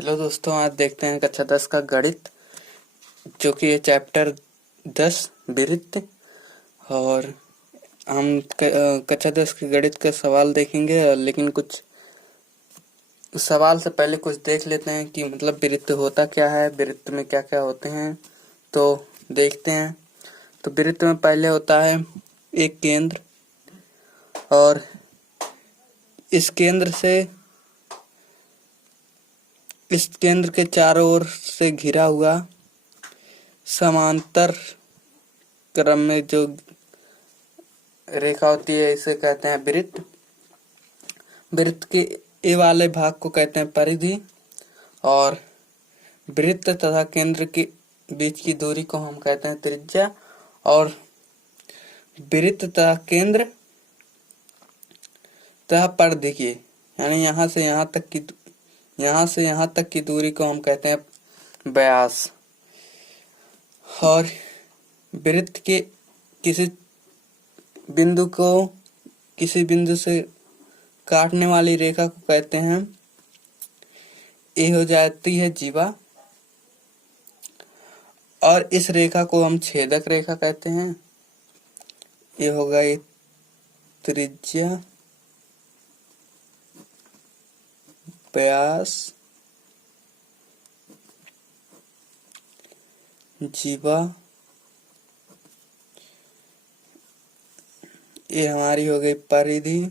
Hello दोस्तों, आज देखते हैं कक्षा 10 का गणित, जो कि ये चैप्टर 10 वृत्त। और हम कक्षा 10 के गणित का सवाल देखेंगे, लेकिन कुछ सवाल से पहले कुछ देख लेते हैं कि मतलब वृत्त होता क्या है, वृत्त में क्या क्या होते हैं। तो देखते हैं। तो वृत्त में पहले होता है एक केंद्र, और इस केंद्र के चारों ओर से घिरा हुआ समांतर क्रम में जो रेखा होती है, इसे कहते हैं वृत्त। वृत्त के ए वाले भाग को कहते हैं परिधि, और वृत्त तथा केंद्र के बीच की दूरी को हम कहते हैं त्रिज्या। और वृत्त तथा केंद्र तथा परिधि की, यानी यहाँ से यहाँ तक की दूरी को हम कहते हैं व्यास। और वृत्त के किसी बिंदु से काटने वाली रेखा को कहते हैं, ये हो जाती है जीवा। और इस रेखा को हम छेदक रेखा कहते हैं। ये होगा ये त्रिज्या, व्यास, जीवा। ये हमारी हो गई परिधि।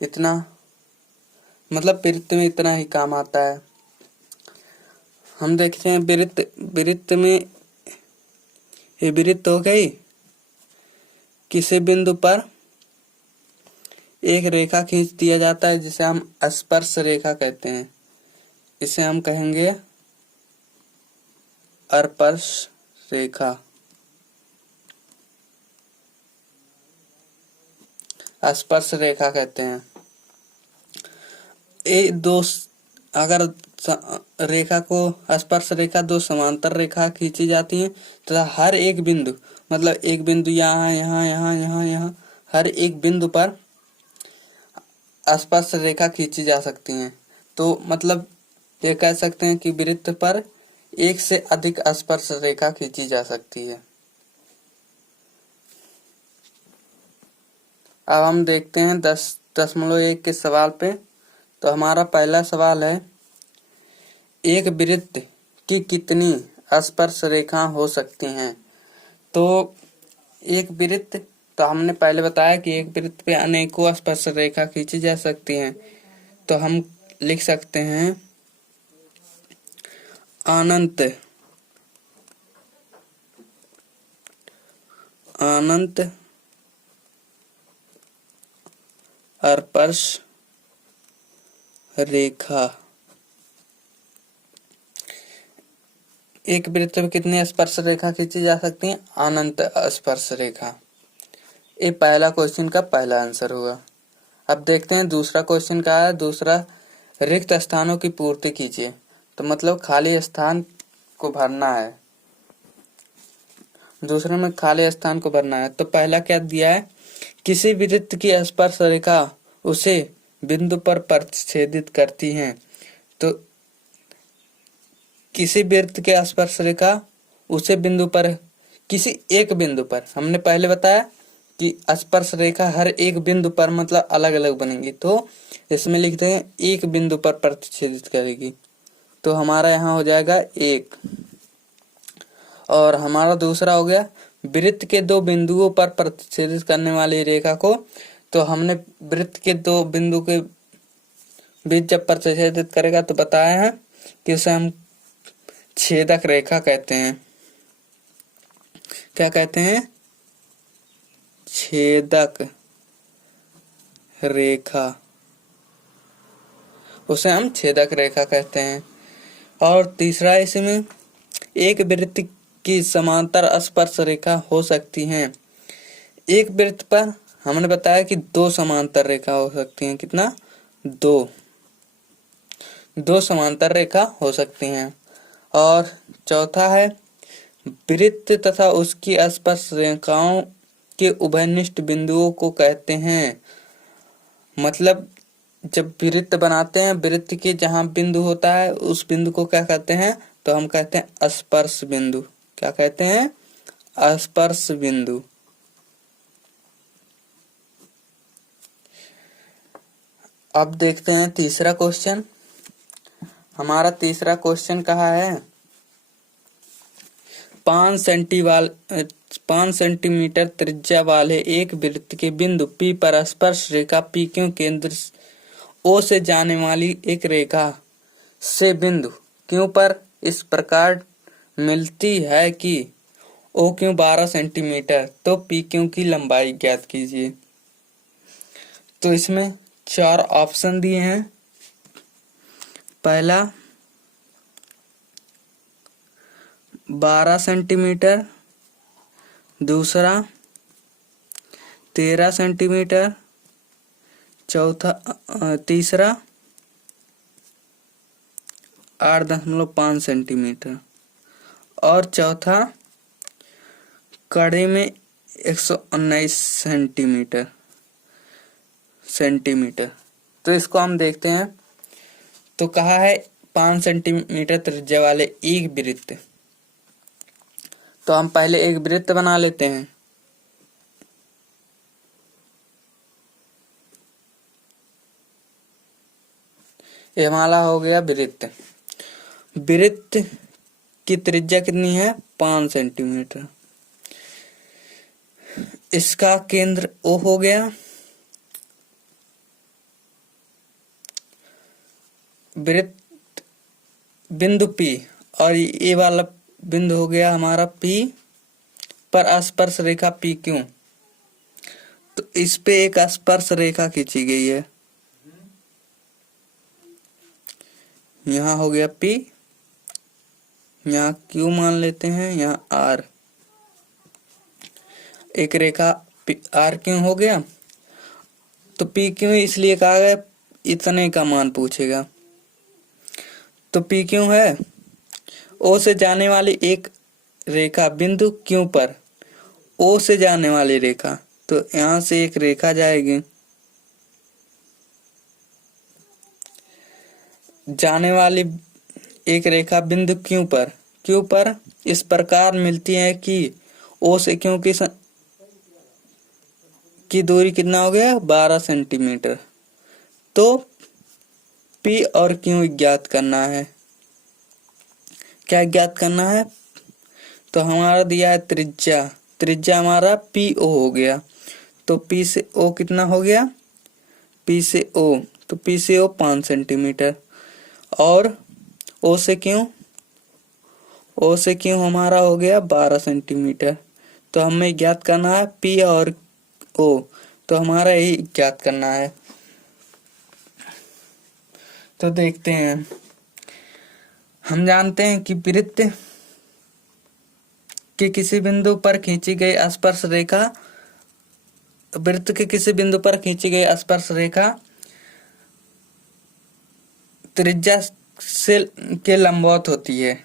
इतना मतलब वृत्त में इतना ही काम आता है। हम देखते हैं वृत्त में, ये वृत्त हो गई। किसी बिंदु पर एक रेखा खींच दिया जाता है, जिसे हम स्पर्श रेखा कहते हैं। इसे हम कहेंगे स्पर्श रेखा। स्पर्श रेखा कहते हैं। अगर रेखा को स्पर्श रेखा दो समांतर रेखा खींची जाती है, तथा हर एक बिंदु, मतलब एक बिंदु यहाँ, हर एक बिंदु पर स्पर्श रेखा खींची जा सकती है। तो मतलब ये कह सकते हैं कि वृत्त पर एक से अधिक स्पर्श रेखा खींची जा सकती है। अब हम देखते हैं 10.1 के सवाल पे। तो हमारा पहला सवाल है, एक वृत्त की कितनी स्पर्श रेखा हो सकती हैं। तो एक वृत्त, तो हमने पहले बताया कि एक वृत्त पे अनेकों स्पर्श रेखा खींची जा सकती हैं। तो हम लिख सकते हैं अनंत स्पर्श रेखा। एक वृत्त में कितनी स्पर्श रेखा खींची जा सकती है? अनंत स्पर्श रेखा। ये पहला क्वेश्चन का पहला आंसर होगा। अब देखते हैं दूसरा क्वेश्चन का है। दूसरा, रिक्त स्थानों की पूर्ति कीजिए। तो मतलब खाली स्थान को भरना है। दूसरे में खाली स्थान को भरना है। तो पहला क्या दिया है, किसी वृत्त की स्पर्श रेखा उसे बिंदु पर प्रतिच्छेदित करती है। तो किसी वृत्त के स्पर्श रेखा उसे बिंदु पर, किसी एक बिंदु पर, हमने पहले बताया कि स्पर्श रेखा हर एक बिंदु पर मतलब अलग अलग बनेगी। तो इसमें लिखते हैं एक बिंदु पर प्रतिच्छेदित करेगी। तो हमारा यहाँ हो जाएगा एक। और हमारा दूसरा हो गया, वृत्त के दो बिंदुओं पर प्रतिच्छेदित करने वाली रेखा को, तो हमने वृत्त के दो बिंदु के बीच जब प्रतिच्छेदित करेगा तो बताया है कि उसे हम छेदक रेखा कहते हैं। क्या कहते हैं? छेदक रेखा। उसे हम छेदक रेखा कहते हैं। और तीसरा, इसमें एक वृत्त की समांतर स्पर्श रेखा हो सकती हैं। एक वृत्त पर हमने बताया कि दो समांतर रेखा हो सकती हैं। कितना? दो समांतर रेखा हो सकती हैं। और चौथा है, वृत्त तथा उसकी स्पर्श रेखाओं के उभयनिष्ठ बिंदुओं को कहते हैं मतलब जब वृत्त बनाते हैं, वृत्त के जहां बिंदु होता है उस बिंदु को क्या कहते हैं? तो हम कहते हैं स्पर्श बिंदु। क्या कहते हैं? स्पर्श बिंदु। अब देखते हैं तीसरा क्वेश्चन। हमारा तीसरा क्वेश्चन कहा है 5 सेंटीमीटर त्रिज्या वाले एक वृत्त के बिंदु P पर स्पर्श रेखा PQ केंद्र O से जाने वाली एक रेखा से बिंदु Q पर इस प्रकार मिलती है कि OQ 12 सेंटीमीटर, तो PQ की लंबाई ज्ञात कीजिए। तो इसमें 4 ऑप्शन दिए हैं। पहला 12 सेंटीमीटर, दूसरा 13 सेंटीमीटर, तीसरा 8.5 सेंटीमीटर और चौथा कड़े में 119 सेंटीमीटर। तो इसको हम देखते हैं। तो कहा है 5 सेंटीमीटर त्रिज्या वाले एक वृत्त। तो हम पहले एक वृत्त बना लेते हैं। ये हमारा हो गया वृत्त। वृत्त की त्रिज्या कितनी है? 5 सेंटीमीटर। इसका केंद्र O हो गया। वृत्त बिंदु P और ये वाला बिंदु हो गया हमारा P पर स्पर्श रेखा PQ। तो इस पे एक स्पर्श रेखा खींची गई है। यहाँ हो गया P, यहाँ Q मान लेते हैं, यहाँ R। एक रेखा RQ हो गया। तो PQ इसलिए कहा गया इतने का मान पूछेगा। तो PQ है O से जाने वाली एक रेखा बिंदु Q पर, O से जाने वाली रेखा। तो यहां से एक रेखा जाएगी, जाने वाली एक रेखा बिंदु Q पर इस प्रकार मिलती है कि O से Q की दूरी कितना हो गया? 12 सेंटीमीटर। तो P और Q ज्ञात करना है। क्या ज्ञात करना है? तो हमारा दिया है त्रिज्या हमारा PO हो गया। तो P से O कितना हो गया? P से O, तो P से O 5 सेंटीमीटर और O से Q हमारा हो गया 12 सेंटीमीटर। तो हमें ज्ञात करना है P और O। तो हमारा यही ज्ञात करना है। तो देखते हैं। हम जानते हैं कि वृत्त के किसी बिंदु पर खींची गई स्पर्श रेखा, वृत्त के किसी बिंदु पर खींची गई स्पर्श रेखा त्रिज्या से के लंबवत होती है।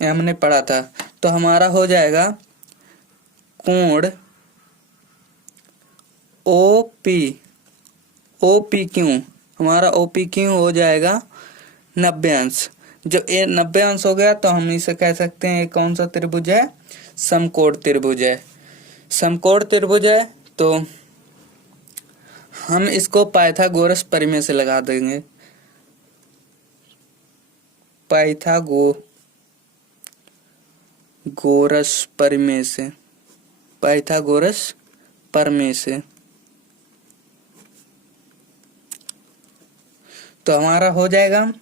ये हमने पढ़ा था। तो हमारा हो जाएगा कोण OPQ, हमारा OPQ हो जाएगा 90 अंश। जब ये 90 अंश हो गया तो हम इसे कह सकते हैं कौन सा त्रिभुज है? समकोण त्रिभुज है। समकोण त्रिभुज है। तो हम इसको पाइथागोरस प्रमेय से लगा देंगे। पाइथागोरस प्रमेय से तो हमारा हो जाएगा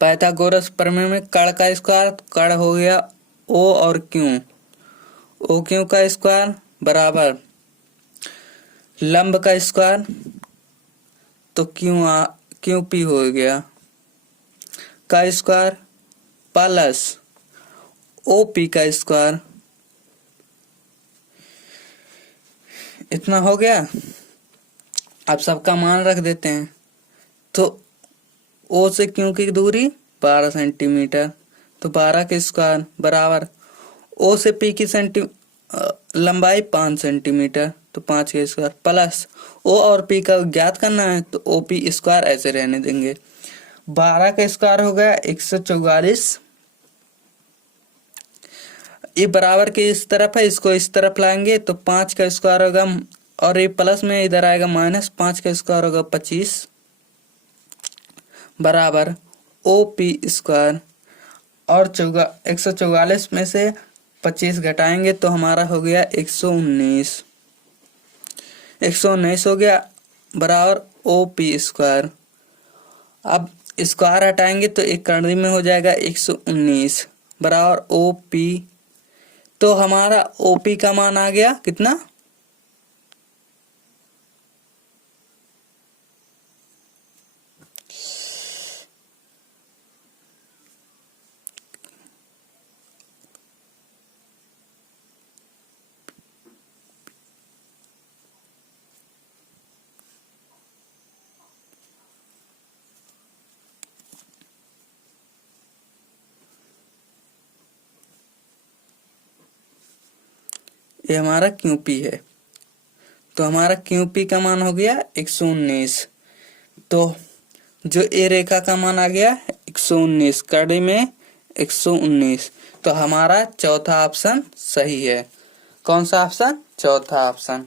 पाइथागोरस प्रमेय में कर्ण का स्क्वायर, कर्ण हो गया O और Q, OQ का स्क्वायर बराबर लंब का स्क्वायर, तो QP हो गया का स्क्वायर प्लस OP का स्क्वायर। इतना हो गया। अब सबका मान रख देते हैं। तो O से Q की दूरी 12 सेंटीमीटर, तो 12 के स्क्वायर बराबर O से P की लंबाई 5 सेंटीमीटर, तो 5 का स्क्वायर प्लस ओ और पी का ज्ञात करना है तो ओ पी स्क्वायर ऐसे रहने देंगे। 12 का स्क्वायर हो गया 144। ये बराबर के इस तरफ है, इसको इस तरफ लाएंगे तो 5 का स्क्वायर होगा और ये प्लस में इधर आएगा माइनस, 5 का स्क्वायर होगा 25 बराबर ओ पी स्क्वायर। और 144 में से 25 घटाएंगे तो हमारा हो गया 119। 119 हो गया बराबर ओ पी स्क्वायर। अब स्क्वायर हटाएंगे तो एक करनी में हो जाएगा 119 बराबर ओ पी। तो हमारा ओ पी का मान आ गया कितना, ये हमारा क्यूपी है। तो हमारा क्यूपी का मान हो गया 119। तो जो ए रेखा का मान आ गया 119 कड़ी में 119। तो हमारा चौथा ऑप्शन सही है। कौन सा ऑप्शन, चौथा ऑप्शन।